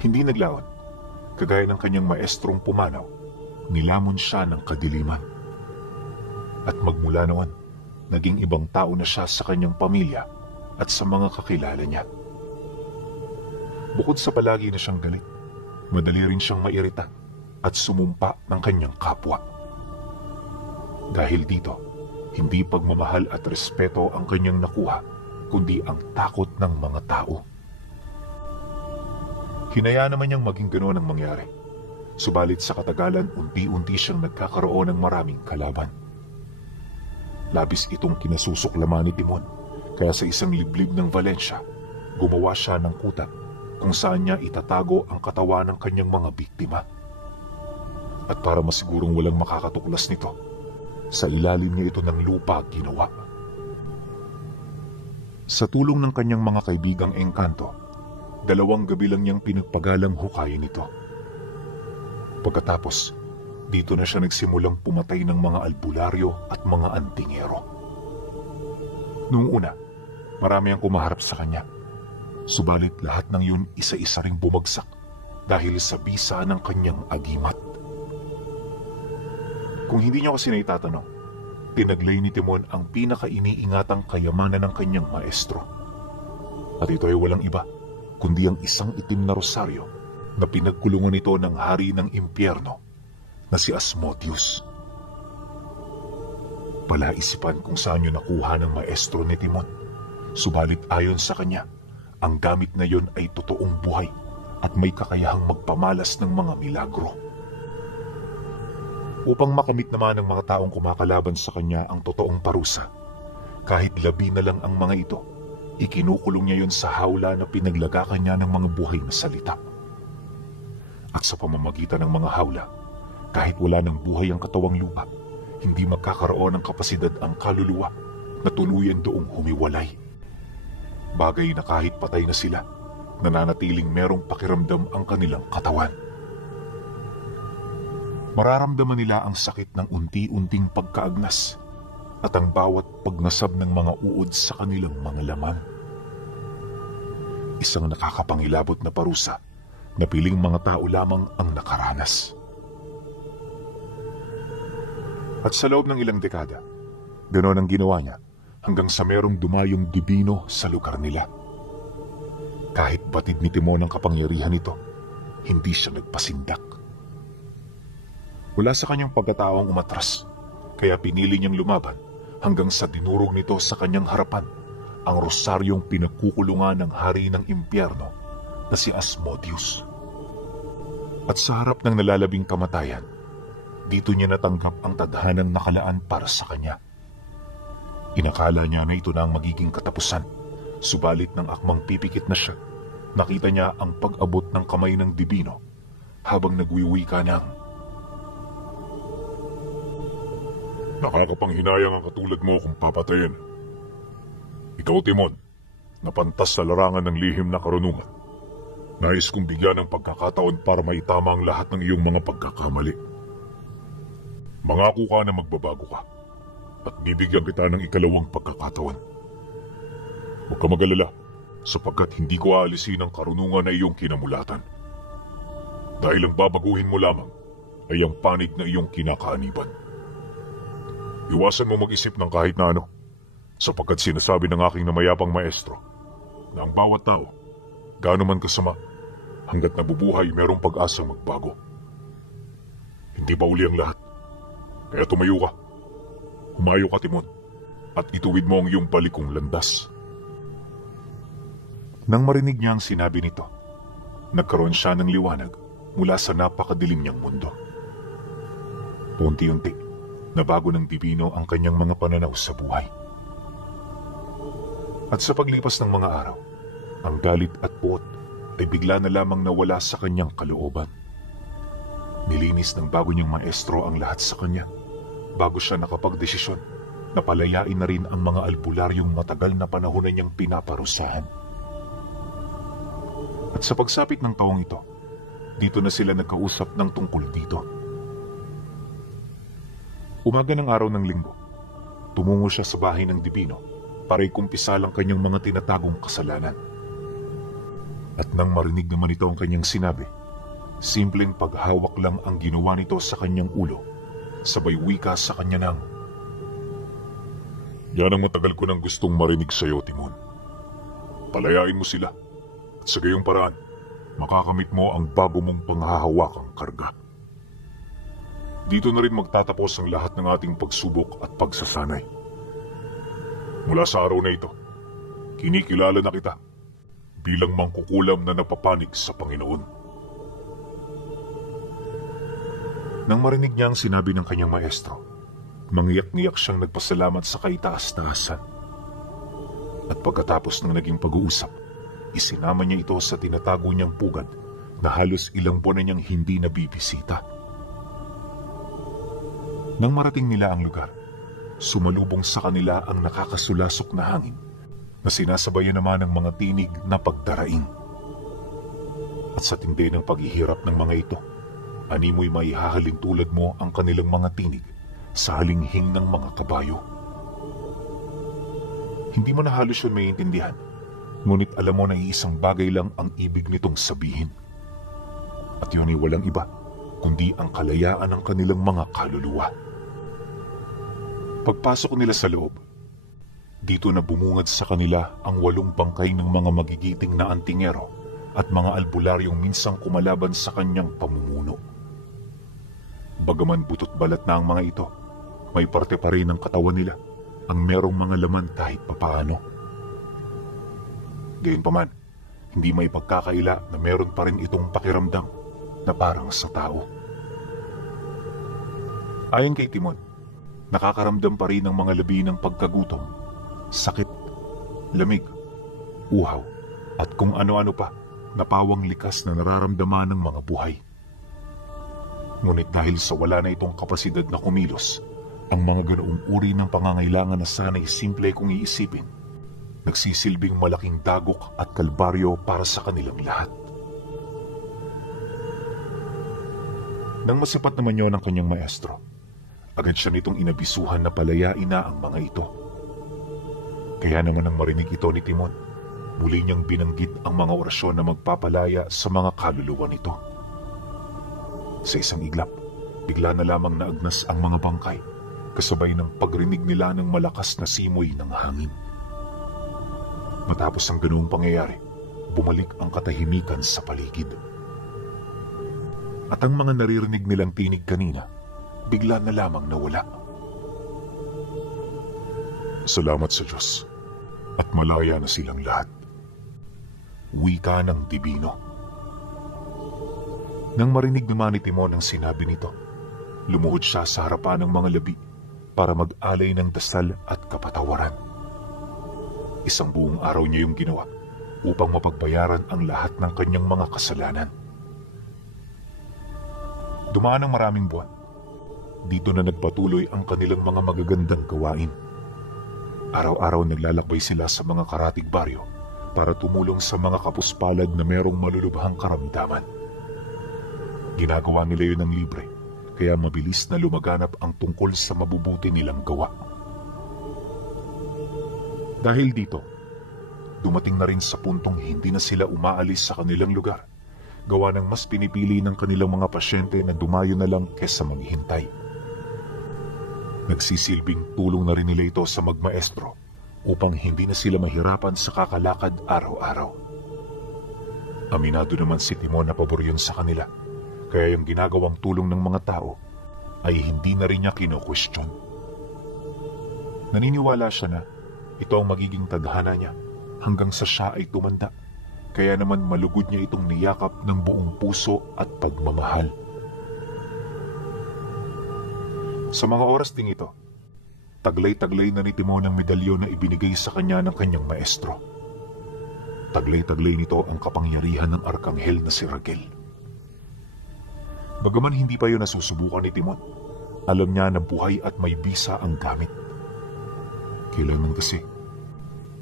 Hindi naglaon. Kagaya ng kanyang maestrong pumanaw, nilamon siya ng kadiliman. At magmula noon, naging ibang tao na siya sa kanyang pamilya at sa mga kakilala niya. Bukod sa palagi na siyang galit, madali rin siyang mairita at sumumpa ng kanyang kapwa. Dahil dito, hindi pagmamahal at respeto ang kanyang nakuha, kundi ang takot ng mga tao. Hinayaan naman niyang maging ganoon ang mangyari. Subalit sa katagalan, unti-unti siyang nagkakaroon ng maraming kalaban. Labis itong kinasusuklaman ni Timon, kaya sa isang liblib ng Valencia, gumawa siya ng kuta kung saan niya itatago ang katawan ng kanyang mga biktima. At para masigurong walang makakatuklas nito, sa ilalim niya ito ng lupa ginawa. Sa tulong ng kanyang mga kaibigang engkanto, 2 gabi lang niyang pinagpagalang hukayin ito. Pagkatapos, dito na siya nagsimulang pumatay ng mga albularyo at mga antingero. Noong una, marami ang kumaharap sa kanya. Subalit lahat ng yun isa-isa ring bumagsak dahil sa bisa ng kanyang agimat. Kung hindi niyo kasi naitatanong, tinaglay ni Timon ang pinaka-iniingatang kayamanan ng kanyang maestro. At ito ay walang iba, kundi ang isang itim na rosaryo na pinagkulungan nito ng hari ng impyerno na si Asmodeus. Palaisipan kung saan yun nakuha ng maestro ni Timon. Subalit ayon sa kanya, ang gamit na yon ay totoong buhay at may kakayahang magpamalas ng mga milagro. Upang makamit naman ng mga taong kumakalaban sa kanya ang totoong parusa, kahit 12 na lang ang mga ito, ikinukulong niya yon sa hawla na pinaglagakan niya ng mga buhay na salita. At sa pamamagitan ng mga hawla, kahit wala ng buhay ang katawang lupa, hindi magkakaroon ng kapasidad ang kaluluwa na tuluyan doong humiwalay. Bagay na kahit patay na sila, nananatiling merong pakiramdam ang kanilang katawan. Mararamdaman nila ang sakit ng unti-unting pagkaagnas at ang bawat pagnasab ng mga uod sa kanilang mga laman. Isang nakakapangilabot na parusa na piling mga tao lamang ang nakaranas. At sa loob ng ilang dekada, ganoon ang ginawa niya hanggang sa merong dumayong dibino sa lugar nila. Kahit batid ni Timon ang kapangyarihan nito, hindi siya nagpasindak. Wala sa kanyang pagkatao ang umatras, kaya pinili niyang lumaban hanggang sa dinurog nito sa kanyang harapan ang rosaryong pinagkukulungan ng hari ng impyerno na si Asmodeus. At sa harap ng nalalabing kamatayan, dito niya natanggap ang tadhanang nakalaan para sa kanya. Inakala niya na ito na ang magiging katapusan, subalit ng akmang pipikit na siya, nakita niya ang pag-abot ng kamay ng dibino habang nagwiwika ng, "Nakakapanghinayang ang katulad mo kung papatayin. Ikaw, Timon, napantas sa larangan ng lihim na karunungan. Nais kong bigyan ng pagkakataon para maitama ang lahat ng iyong mga pagkakamali. Mangako ka na magbabago ka at bibigyan kita ng ikalawang pagkakataon. Huwag ka mag-alala sapagkat hindi ko aalisin ang karunungan na iyong kinamulatan. Dahil ang babaguhin mo lamang ay ang panig na iyong kinakaaniban. Iwasan mo mag-isip ng kahit na ano, sapagkat sinasabi ng aking namayapang maestro na ang bawat tao, gaano man kasama, hanggat nabubuhay merong pag-asang magbago. Hindi pa uli ang lahat, kaya tumayo ka. Humayo ka, Timon, at ituwid mo ang iyong balikong landas." Nang marinig niya ang sinabi nito, nagkaroon siya ng liwanag mula sa napakadilim niyang mundo. Unti-unti, nabago ng dibino ang kanyang mga pananaw sa buhay. At sa paglipas ng mga araw, ang galit at puot ay bigla na lamang nawala sa kanyang kalooban. Nilinis ng bago niyang maestro ang lahat sa kanya bago siya nakapagdesisyon na palayain na rin ang mga albularyong matagal na panahon na niyang pinaparusahan. At sa pagsapit ng taong ito, dito na sila nagkausap ng tungkol dito. Umaga ng araw ng linggo, tumungo siya sa bahay ng dibino para ikumpisa ang kanyang mga tinatagong kasalanan. At nang marinig naman ito ang kanyang sinabi, simpleng paghawak lang ang ginawa nito sa kanyang ulo, sabay wika sa kanya ng, "Yan ang matagal ko nang gustong marinig sa iyo, Timon. Palayain mo sila, at sa gayong paraan, makakamit mo ang bago mong panghahawakang karga. Dito na rin magtatapos ang lahat ng ating pagsubok at pagsasanay. Mula sa araw na ito, kinikilala na kita bilang mangkukulam na napapanig sa Panginoon." Nang marinig niya ang sinabi ng kanyang maestro, mangiyak-ngiyak siyang nagpasalamat sa kaitaas-taasan. At pagkatapos ng naging pag-uusap, isinama niya ito sa tinatago niyang pugad na halos ilang buwan na niyang hindi nabibisita. Nang marating nila ang lugar, sumalubong sa kanila ang nakakasulasok na hangin na sinasabayan naman ng mga tinig na pagdaraing. At sa tindi ng paghihirap ng mga ito, animoy maihahalin tulad mo ang kanilang mga tinig sa halinghing ng mga kabayo. Hindi mo na halos yun maiintindihan, ngunit alam mo na iisang bagay lang ang ibig nitong sabihin. At yun ay walang iba, kundi ang kalayaan ng kanilang mga kaluluwa. Pagpasok nila sa loob, dito na bumungad sa kanila ang 8 bangkay ng mga magigiting na antingero at mga albularyong minsang kumalaban sa kanyang pamumuno. Bagaman butot balat na ang mga ito, may parte pa rin ng katawan nila ang merong mga laman kahit papaano. Gayunpaman, hindi may pagkakaila na meron pa rin itong pakiramdam na parang sa tao. Ayon kay Timon, nakakaramdam pa rin ng mga labi ng pagkagutom, sakit, lamig, uhaw, at kung ano-ano pa na pawang likas na nararamdaman ng mga buhay. Ngunit dahil sa wala na itong kapasidad na kumilos, ang mga ganoong uri ng pangangailangan na sana'y simple kung iisipin, nagsisilbing malaking dagok at kalbaryo para sa kanilang lahat. Nang masipat naman yun ang kanyang maestro, agad siya nitong inabisuhan na palayain na ang mga ito. Kaya naman nang marinig ito ni Timon, muli niyang binanggit ang mga orasyon na magpapalaya sa mga kaluluwa nito. Sa isang iglap, bigla na lamang naagnas ang mga bangkay, kasabay ng pagrinig nila ng malakas na simoy ng hangin. Matapos ang ganoong pangyayari, bumalik ang katahimikan sa paligid. At ang mga naririnig nilang tinig kanina, bigla na lamang nawala. Salamat sa Diyos, at malaya na silang lahat. Wika ng Dibino. Nang marinig naman ni Timon ang sinabi nito, lumuhod siya sa harapan ng mga labi para mag-alay ng dasal at kapatawaran. Isang buong araw niya yung ginawa upang mapagbayaran ang lahat ng kanyang mga kasalanan. Dumaan ang maraming buwan. Dito na nagpatuloy ang kanilang mga magagandang gawain. Araw-araw naglalakbay sila sa mga karatig baryo para tumulong sa mga kapuspalad na merong malulubhang karamdaman. Ginagawa nila yun ng libre, kaya mabilis na lumaganap ang tungkol sa mabubuti nilang gawa. Dahil dito, dumating na rin sa puntong hindi na sila umaalis sa kanilang lugar, gawa ng mas pinipili ng kanilang mga pasyente na dumayo na lang kesa maghihintay. Nagsisilbing tulong na rin nila ito sa magmaestro upang hindi na sila mahirapan sa kakalakad araw-araw. Aminado naman si Timon na pabor yun sa kanila, kaya yung ginagawang tulong ng mga tao ay hindi na rin niya kino-question. Naniniwala siya na ito ang magiging tadhana niya hanggang sa siya ay tumanda, kaya naman malugod niya itong niyakap ng buong puso at pagmamahal. Sa mga oras ding ito, taglay-taglay na ni Timon ang medalyon na ibinigay sa kanya ng kanyang maestro. Taglay-taglay nito ang kapangyarihan ng arkanghel na si Raguel. Bagaman hindi pa yun nasusubukan ni Timon, alam niya na buhay at may bisa ang gamit. Kailangan kasi,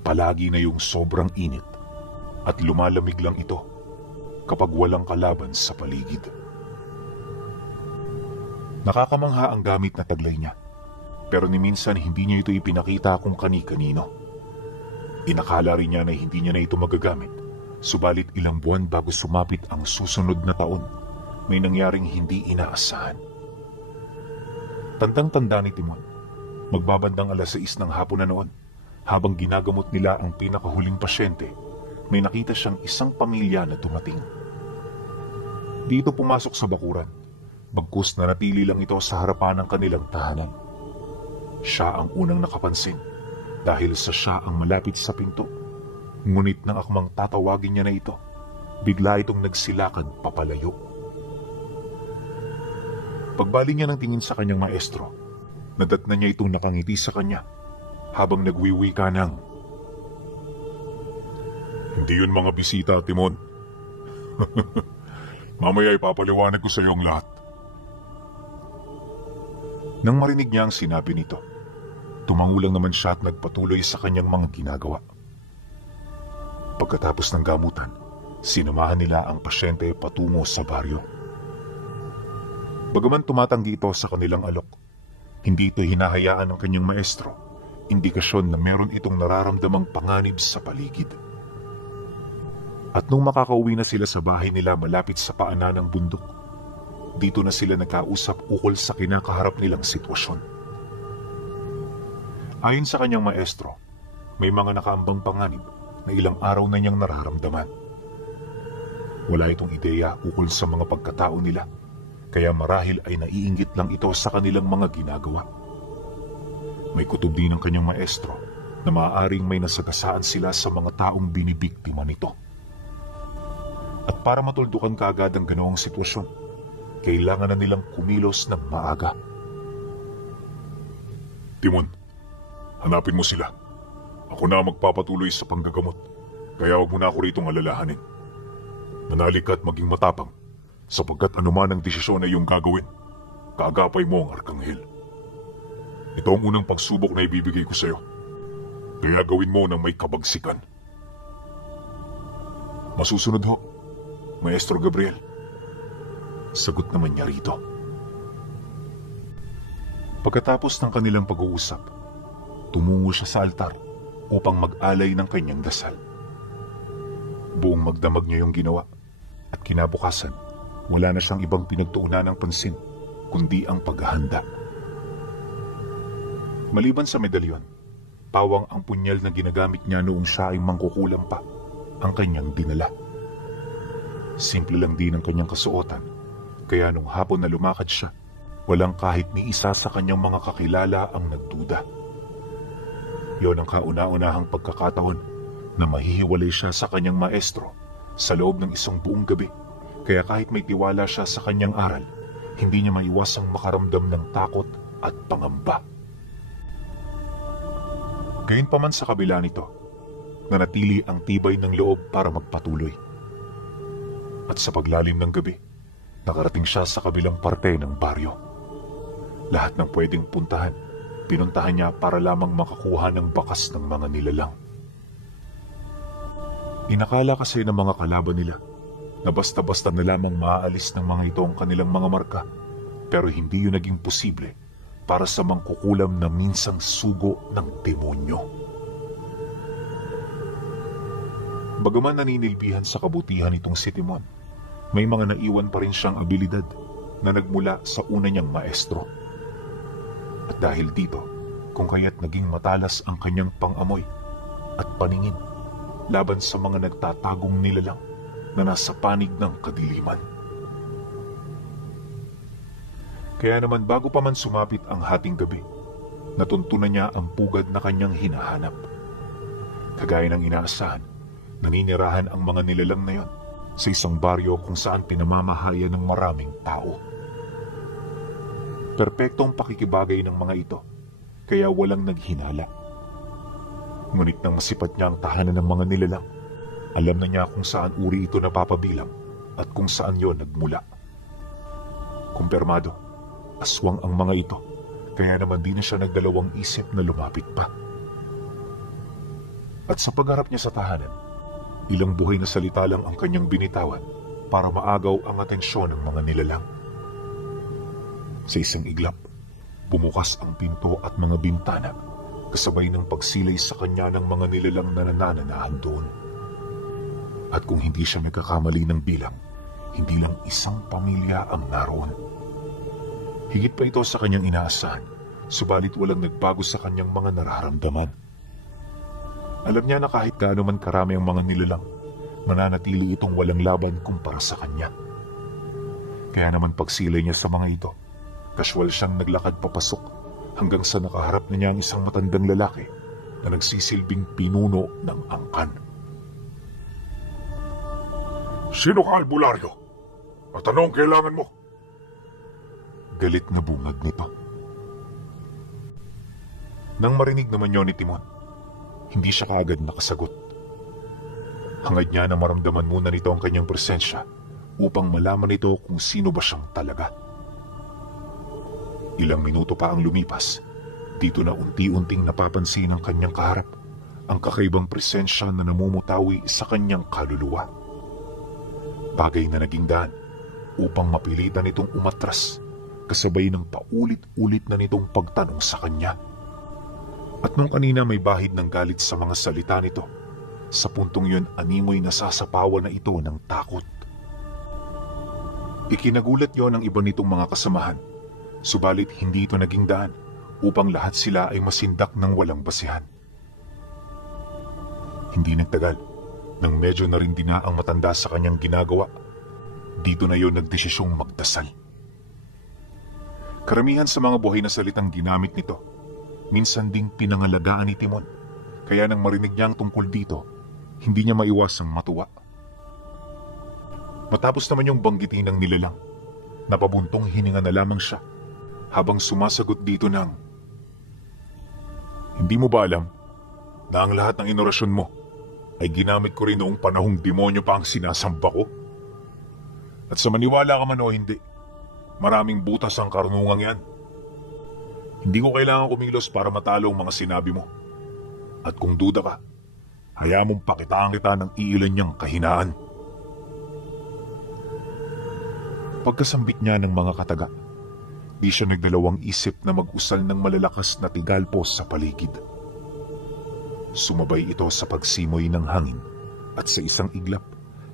palagi na yung sobrang init at lumalamig lang ito kapag walang kalaban sa paligid. Nakakamangha ang gamit na taglay niya, pero ni minsan hindi niya ito ipinakita kung kani-kanino. Inakala rin niya na hindi niya na ito magagamit Subalit ilang buwan bago sumapit ang susunod na taon, may nangyaring hindi inaasahan. Tandang-tanda ni Timon, magbabandang 6:00 ng hapon na noon, habang ginagamot nila ang pinakahuling pasyente, may nakita siyang isang pamilya na dumating. Dito pumasok sa bakuran, bagkus na natili lang ito sa harapan ng kanilang tahanan. Siya ang unang nakapansin dahil siya ang malapit sa pinto. Ngunit nang akmang tatawagin niya na ito, bigla itong nagsilakad papalayo. Pagbaling niya ng tingin sa kanyang maestro, nadatnan niya itong nakangiti sa kanya habang nagwiwika ng, "Hindi yun mga bisita, Timon. Mamaya ipapaliwanag ko sa iyo ang lahat." Nang marinig niya ang sinabi nito, tumangulang naman siya at nagpatuloy sa kanyang mga ginagawa. Pagkatapos ng gamutan, sinamahan nila ang pasyente patungo sa baryo. Bagaman tumatanggi ito sa kanilang alok, hindi ito hinahayaan ng kanyang maestro, indikasyon na meron itong nararamdamang panganib sa paligid. At nung makakauwi na sila sa bahay nila malapit sa paanan ng bundok, dito na sila nagkausap ukol sa kinakaharap nilang sitwasyon. Ayon sa kanyang maestro, may mga nakaambang panganib na ilang araw na niyang nararamdaman. Wala itong ideya ukol sa mga pagkatao nila, kaya marahil ay naiinggit lang ito sa kanilang mga ginagawa. May kutob din ng kanyang maestro na maaaring may nasagasaan sila sa mga taong binibiktima nito. At para matuldukan kaagad ang ganoong sitwasyon, kailangan na nilang kumilos ng maaga. "Timon, hanapin mo sila. Ako na magpapatuloy sa panggagamot, kaya huwag mo na ako ritong alalahanin. Manalik at maging matapang, sapagkat anuman ang desisyon na iyong gagawin, kaagapay mo ang Arkanghel. Ito ang unang pagsubok na ibibigay ko sa iyo, kaya gawin mo ng may kabagsikan." "Masusunod ho, Maestro Gabriel," sagot naman niya rito. Pagkatapos ng kanilang pag-uusap, tumungo siya sa altar upang mag-alay ng kanyang dasal. Buong magdamag niya yung ginawa, at kinabukasan, wala na siyang ibang pinagtuunan ng pansin, kundi ang paghahanda. Maliban sa medalyon, pawang ang punyal na ginagamit niya noong siya ay mangkukulam pa ang kanyang dinala. Simple lang din ang kanyang kasuotan, kaya nung hapon na lumakad siya, walang kahit ni isa sa kanyang mga kakilala ang nagduda. Yon ang kauna-unahang pagkakataon na mahihiwalay siya sa kanyang maestro sa loob ng isang buong gabi, kaya kahit may tiwala siya sa kanyang aral, hindi niya maiwasang makaramdam ng takot at pangamba. Gayunpaman sa kabila nito, nanatili ang tibay ng loob para magpatuloy. At sa paglalim ng gabi, nakarating siya sa kabilang parte ng baryo. Lahat ng pwedeng puntahan, pinuntahan niya para lamang makakuha ng bakas ng mga nilalang. Inakala kasi ng mga kalaban nila na basta-basta na lamang maaalis ng mga ito ang kanilang mga marka, pero hindi yun naging posible para sa mangkukulam na minsang sugo ng demonyo. Bagaman naninilbihan sa kabutihan itong si Timon, may mga naiwan pa rin siyang abilidad na nagmula sa una niyang maestro. At dahil dito, kung kaya't naging matalas ang kanyang pangamoy at paningin laban sa mga nagtatagong nilalang na nasa panig ng kadiliman. Kaya naman bago pa man sumapit ang hating gabi, natuntunan niya ang pugad na kanyang hinahanap. Kagaya ng inaasahan, naninirahan ang mga nilalang na yon sa isang baryo kung saan pinamamahayan ng maraming tao. Perpektong pakikibagay ng mga ito, kaya walang naghinala. Ngunit nang masipat niya ang tahanan ng mga nilalang, alam na niya kung saan uri ito napapabilang at kung saan yon nagmula. Kumpirmado, aswang ang mga ito, kaya naman di na siya nagdalawang isip na lumapit pa. At sa pagharap niya sa tahanan, ilang buhay na salita lang ang kanyang binitawan para maagaw ang atensyon ng mga nilalang. Sa isang iglap, bumukas ang pinto at mga bintana, kasabay ng pagsilay sa kanya ng mga nilalang na nanananahan doon. At kung hindi siya nagkakamali ng bilang, hindi lang isang pamilya ang naroon. Higit pa ito sa kanyang inaasahan, subalit walang nagbago sa kanyang mga nararamdaman. Alam niya na kahit gaano man karami ang mga nilalang, mananatili itong walang laban kumpara sa kanya. Kaya naman pagsilay niya sa mga ito, kasyual siyang naglakad papasok hanggang sa nakaharap na niya ang isang matandang lalaki na nagsisilbing pinuno ng angkan. "Sino ka, albularyo? At ano ang kailangan mo?" Galit na bungad nito. Nang marinig naman yun ni Timon, hindi siya kaagad nakasagot. Hangad niya na maramdaman muna nito ang kanyang presensya upang malaman nito kung sino ba siyang talaga. Ilang minuto pa ang lumipas, dito na unti-unting napapansin ng kanyang kaharap ang kakaibang presensya na namumutawi sa kanyang kaluluwa. Bagay na naging daan upang mapilitan nitong umatras kasabay ng paulit-ulit na nitong pagtanong sa kanya. At nung kanina may bahid ng galit sa mga salita nito, sa puntong yun animoy nasasapawan na ito ng takot. Ikinagulat yon ng iba nitong mga kasamahan, subalit hindi ito naging daan upang lahat sila ay masindak ng walang basihan. Hindi nagtagal, nang medyo narindi na ang matanda sa kanyang ginagawa, dito na yon nagdesisyong magdasal. Karamihan sa mga buhay na salitang ginamit nito, minsan ding pinangalagaan ni Timon, kaya nang marinig niya ang tungkol dito, hindi niya maiwasang matuwa. Matapos naman yung banggitin ng nilalang, napabuntong hininga na lamang siya habang sumasagot dito ng, "Hindi mo ba alam na ang lahat ng inorasyon mo ay ginamit ko rin noong panahong demonyo pa ang sinasamba ko? At sa maniwala ka man o hindi, maraming butas ang karunungang yan. Hindi ko kailangan kumilos para matalo ang mga sinabi mo. At kung duda ka, hayaan mong pakitaan kita ng iilan niyang kahinaan." Pagkasambit niya ng mga kataga, di siya nagdalawang isip na mag-usal ng malalakas na tigalpos sa paligid. Sumabay ito sa pagsimoy ng hangin at sa isang iglap,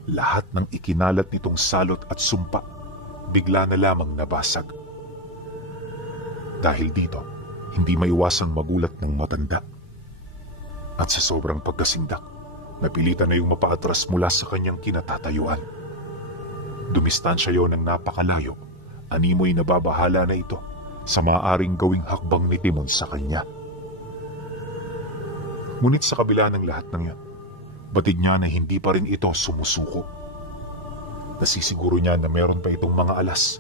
lahat ng ikinalat nitong salot at sumpa bigla na lamang nabasag. Dahil dito, hindi maiwasang magulat ng matanda. At sa sobrang pagkasindak, napilitan na yung mapaatras mula sa kanyang kinatatayuan. Dumistansya yon ng napakalayo, animoy nababahala na ito sa maaaring gawing hakbang ni Timon sa kanya. Ngunit sa kabila ng lahat ng yan, batid niya na hindi pa rin ito sumusuko. Nasisiguro niya na meron pa itong mga alas,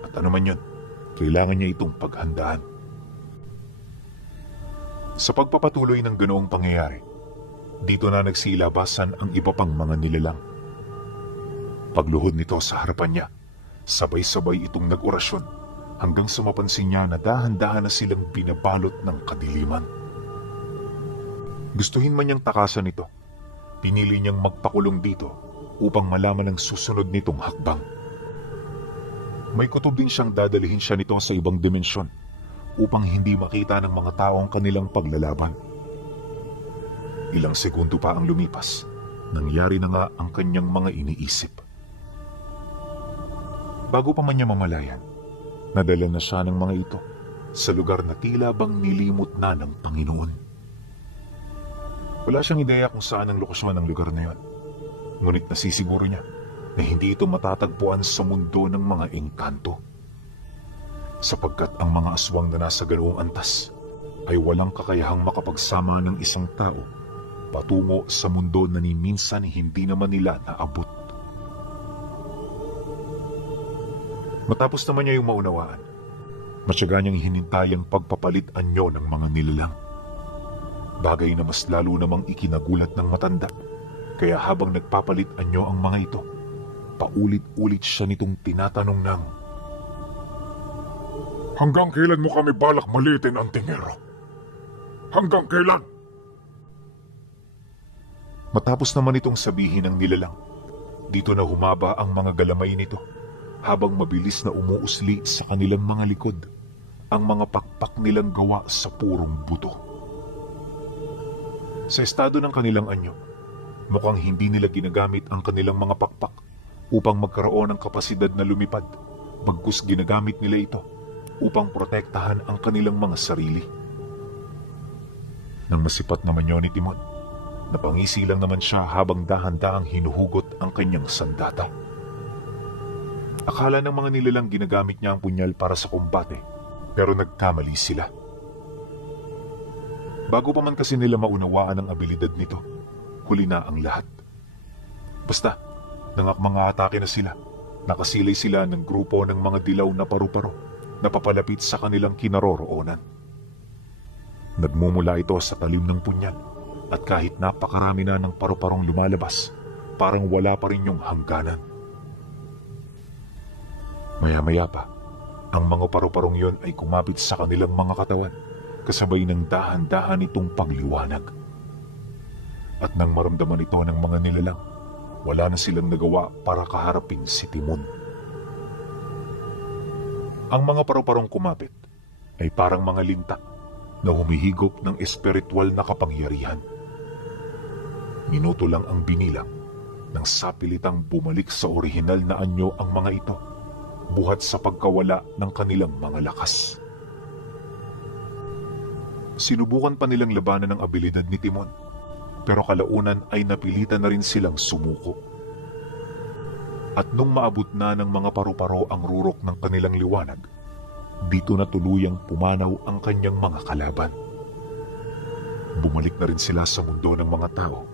at ano man yun, kailangan niya itong paghandaan. Sa pagpapatuloy ng ganoong pangyayari, dito na nagsilabasan ang iba pang mga nilalang. Pagluhod nito sa harapan niya, sabay-sabay itong nag-orasyon hanggang sa mapansin niya na dahan-dahan na silang binabalot ng kadiliman. Gustuhin man niyang takasan ito, pinili niyang magpakulong dito upang malaman ang susunod nitong hakbang. May kutob din siyang dadalihin siya nito sa ibang dimensyon upang hindi makita ng mga tao ang kanilang paglalaban. Ilang segundo pa ang lumipas, nangyari na nga ang kanyang mga iniisip. Bago pa man niya mamalayan, nadala na siya ng mga ito sa lugar na tila bang nilimot na ng Panginoon. Wala siyang ideya kung saan ang lokasyon ng lugar na yon, ngunit nasisiguro niya na hindi ito matatagpuan sa mundo ng mga engkanto, sapagkat ang mga aswang na nasa ganoong antas ay walang kakayahang makapagsama ng isang tao patungo sa mundo na ni minsan hindi naman nila naabot. Matapos naman niya yung maunawaan, matyaga niyang hinintay ang pagpapalit anyo ng mga nilalang. Bagay na mas lalo namang ikinagulat ng matanda, kaya habang nagpapalit anyo ang mga ito, paulit-ulit siya nitong tinatanong ng, "Hanggang kailan mo kami balak malitin, Antingero? Hanggang kailan?" Matapos naman itong sabihin ng nilalang, dito na humaba ang mga galamay nito habang mabilis na umuusli sa kanilang mga likod ang mga pakpak nilang gawa sa purong buto. Sa estado ng kanilang anyo, Mukhang hindi nila ginagamit ang kanilang mga pakpak upang magkaroon ng kapasidad na lumipad, bagkus ginagamit nila ito upang protektahan ang kanilang mga sarili. Nang masipat naman yun ni Timon, napangisi lang naman siya habang dahan-dahang hinuhugot ang kanyang sandata. Akala ng mga nilalang ginagamit niya ang punyal para sa kumbate, pero nagkamali sila. Bago pa man kasi nila maunawaan ang abilidad nito, huli na ang lahat. Basta, mga atake na sila, nakasilay sila ng grupo ng mga dilaw na paru-paro na papalapit sa kanilang kinaroroonan. Nagmumula ito sa talim ng punyal at kahit napakarami na ng paru-parong lumalabas, parang wala pa rin yung hangganan. Maya-maya pa, ang mga paru-parong yon ay kumapit sa kanilang mga katawan kasabay ng dahan-dahan itong pagliwanag. At nang maramdaman ito ng mga nilalang, wala na silang nagawa para kaharapin si Timon. Ang mga paru-parong kumapit ay parang mga linta na humihigop ng espiritual na kapangyarihan. Minuto lang ang binilang nang sapilitang bumalik sa orihinal na anyo ang mga ito, buhat sa pagkawala ng kanilang mga lakas. Sinubukan pa nilang labanan ang abilidad ni Timon, pero kalaunan ay napilitan na rin silang sumuko. At nung maabot na ng mga paru-paro ang rurok ng kanilang liwanag, dito na tuluyang pumanaw ang kanyang mga kalaban. Bumalik na rin sila sa mundo ng mga tao,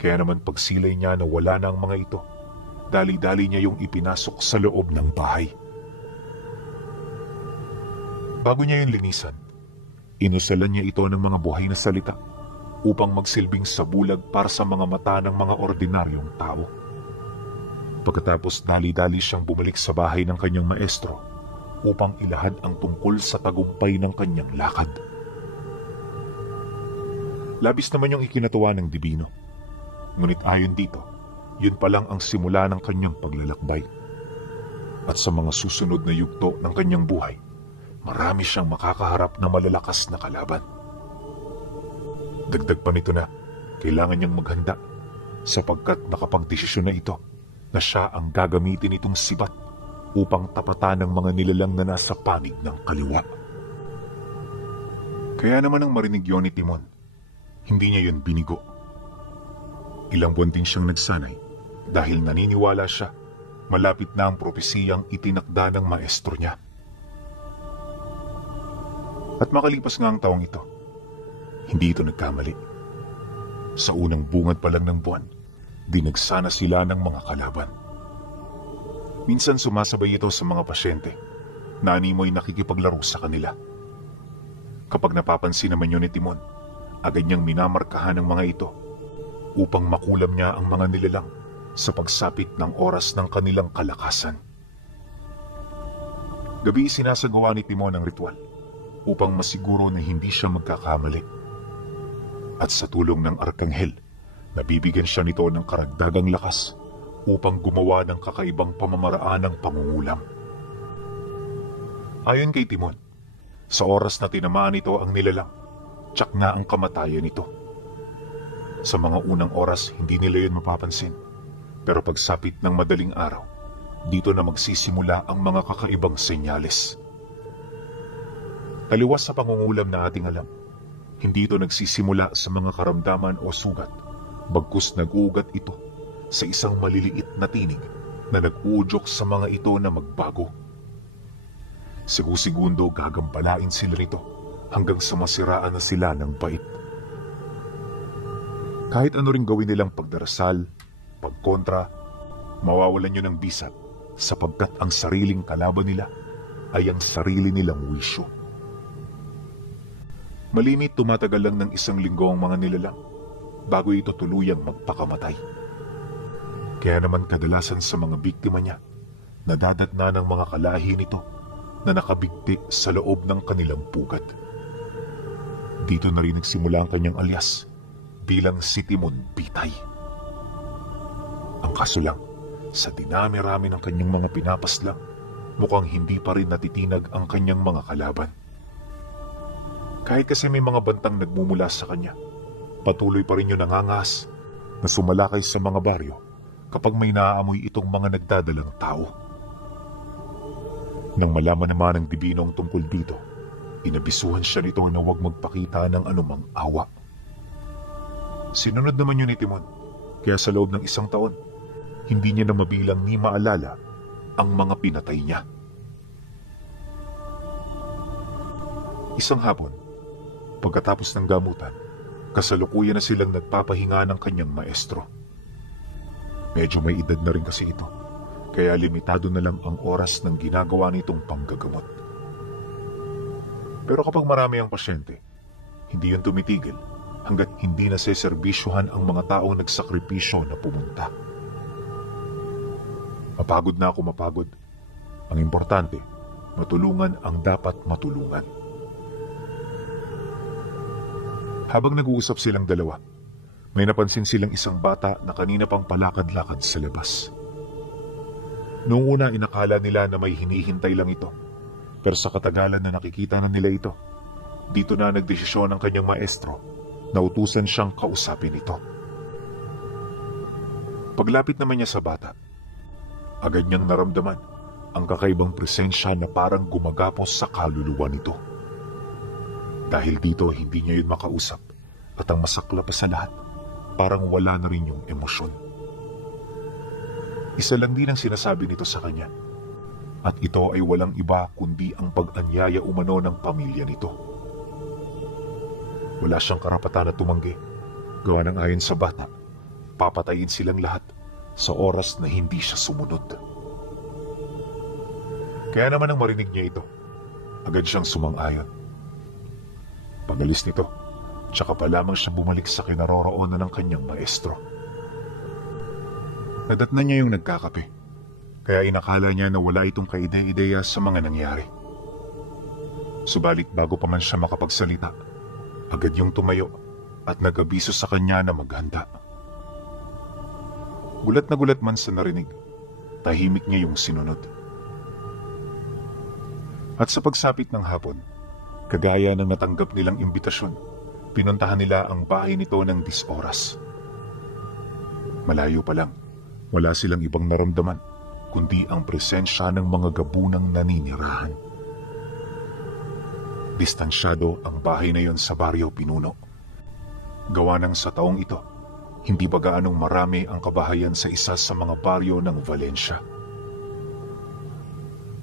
kaya naman pagsilay niya na wala na ang mga ito, dali-dali niya yung ipinasok sa loob ng bahay. Bago niya yung linisan, inusalan niya ito ng mga buhay na salita upang magsilbing sabulag para sa mga mata ng mga ordinaryong tao. Pagkatapos dali-dali siyang bumalik sa bahay ng kanyang maestro upang ilahad ang tungkol sa tagumpay ng kanyang lakad. Labis naman yung ikinatuwa ng Dibino. Ngunit ayon dito, yun pa lang ang simula ng kanyang paglalakbay. At sa mga susunod na yugto ng kanyang buhay, marami siyang makakaharap na malalakas na kalaban. Dagdag pa nito na, kailangan niyang maghanda sapagkat nakapagdesisyon na ito na siya ang gagamitin itong sibat upang tapatan ng mga nilalang na nasa panig ng kaliwa. Kaya naman ang marinig yun ni Timon, hindi niya yun binigo. Ilang buwan din siyang nagsanay dahil naniniwala siya malapit na ang propesiyang itinakda ng maestro niya. At makalipas nga ang taong ito, hindi ito nagkamali. Sa unang bungad pa lang ng buwan, dinagsana sila ng mga kalaban. Minsan sumasabay ito sa mga pasyente na animoy nakikipaglaro sa kanila. Kapag napapansin naman yun ni Timon, agad niyang minamarkahan ng mga ito upang makulam niya ang mga nilalang sa pagsapit ng oras ng kanilang kalakasan. Gabi sinasagawa ni Timon ang ritual upang masiguro na hindi siya magkakamali. At sa tulong ng Arkanghel, nabibigyan siya nito ng karagdagang lakas upang gumawa ng kakaibang pamamaraan ng pangungulam. Ayon kay Timon, sa oras na tinamaan ito ang nilalang, tiyak na ang kamatayan nito. Sa mga unang oras, hindi nila yun mapapansin. Pero pagsapit ng madaling araw, dito na magsisimula ang mga kakaibang senyales. Taliwas sa pangungulam na ating alam, hindi ito nagsisimula sa mga karamdaman o sugat, bagkus nag-uugat ito sa isang maliliit na tinig na nag-uudyok sa mga ito na magbago. Segundo gagampalain sila nito hanggang sa masiraan na sila ng bait. Kahit ano ring gawin nilang pagdarasal, pagkontra, mawawalan yun ng bisat sapagkat ang sariling kalaban nila ay ang sarili nilang wisyo. Malimit tumatagal lang ng 1 linggo ang mga nilalang bago ito tuluyang magpakamatay. Kaya naman kadalasan sa mga biktima niya, nadadatna ng mga kalahi nito na nakabigti sa loob ng kanilang pugat. Dito na rin nagsimula ang kanyang alias bilang si Timon Bitay. Ang kaso lang, sa dinami-rami ng kanyang mga pinapaslang, mukhang hindi pa rin natitinag ang kanyang mga kalaban. Kahit kasi may mga bantang nagmumula sa kanya, patuloy pa rin yung nangangas na sumalakay sa mga baryo kapag may naaamoy itong mga nagdadalang tao. Nang malaman naman ng Dibinong tungkol dito, inabisuhan siya nito na huwag magpakita ng anumang awa. Sinunod naman yun ni Timon, kaya sa loob ng 1 taon, hindi niya na mabilang ni maalala ang mga pinatay niya. Isang hapon, pagkatapos ng gamutan, kasalukuyan na silang nagpapahinga ng kanyang maestro. Medyo may edad na rin kasi ito, kaya limitado na lang ang oras ng ginagawa nitong panggagamot. Pero kapag marami ang pasyente, hindi yun tumitigil hanggat hindi naseserbisyuhan ang mga taong nagsakripisyo na pumunta. Mapagod na ako mapagod. Ang importante, matulungan ang dapat matulungan. Habang nag-uusap silang dalawa, may napansin silang isang bata na kanina pang palakad-lakad sa labas. Noong una inakala nila na may hinihintay lang ito, pero sa katagalan na nakikita na nila ito, dito na nagdesisyon ang kanyang maestro na utusan siyang kausapin ito. Paglapit naman niya sa bata, agad niyang naramdaman ang kakaibang presensya na parang gumagapos sa kaluluwa nito. Dahil dito hindi niya yun makausap at ang masakla pa sa lahat, parang wala na rin yung emosyon. Isa lang din ang sinasabi nito sa kanya, at ito ay walang iba kundi ang pag-anyaya umano ng pamilya nito. Wala siyang karapatan na tumanggi, gawa ng ayon sa bata, papatayin silang lahat sa oras na hindi siya sumunod. Kaya naman nang marinig niya ito, agad siyang sumang-ayon. Pagalis nito, tsaka pa lamang siya bumalik sa kinaroroonan ng kanyang maestro. Nadatnan niya yung nagkakape, kaya inakala niya na wala itong kaide-ideya sa mga nangyari. Subalit bago pa man siya makapagsalita, agad yung tumayo at nag-abiso sa kanya na maghanda. Gulat na gulat man sa narinig, tahimik niya yung sinunod. At sa pagsapit ng hapon, kagaya ng natanggap nilang imbitasyon, pinuntahan nila ang bahay nito ng 10 oras. Malayo pa lang, wala silang ibang naramdaman kundi ang presensya ng mga gabunang naninirahan. Distansyado ang bahay na yon sa baryo Pinuno. Gawa ng sa taong ito, hindi ba gaanong marami ang kabahayan sa isa sa mga baryo ng Valencia.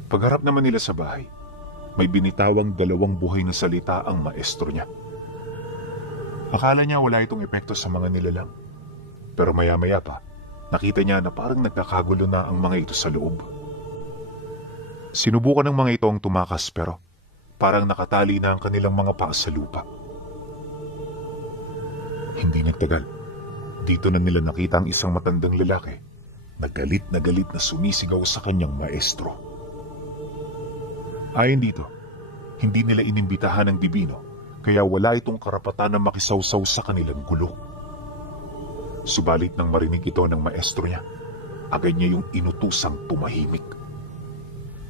Pagharap naman nila sa bahay, may binitawang 2 buhay na salita ang maestro niya. Akala niya wala itong epekto sa mga nilalang, pero maya-maya pa, nakita niya na parang nagkakagulo na ang mga ito sa loob. Sinubukan ng mga ito ang tumakas pero parang nakatali na ang kanilang mga paa sa lupa. Hindi nagtagal, dito na nila nakita ang isang matandang lalaki na galit na sumisigaw sa kanyang maestro. Ayon dito, hindi nila inimbitahan ng Dibino kaya wala itong karapatan na makisawsaw sa kanilang gulo. Subalit nang marinig ito ng maestro niya, agad niya yung inutusang tumahimik.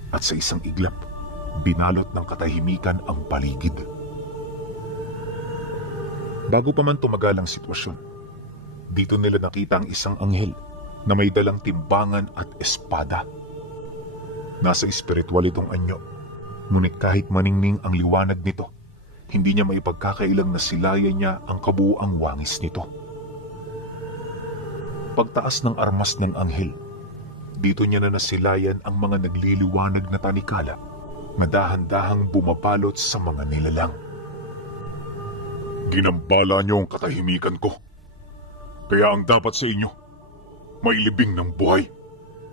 At sa isang iglap, binalot ng katahimikan ang paligid. Bago pa man tumagal ang sitwasyon, dito nila nakita ang isang anghel na may dalang timbangan at espada. Nasa espiritual itong anyo, ngunit kahit maningning ang liwanag nito, hindi niya maipagkakailang na silayan niya ang kabuuang wangis nito. Pagtaas ng armas ng anghel, dito niya na nasilayan ang mga nagliliwanag na tanikala na dahan-dahang bumabalot sa mga nilalang. Ginambala niyo ang katahimikan ko, kaya ang dapat sa inyo, may libing ng buhay.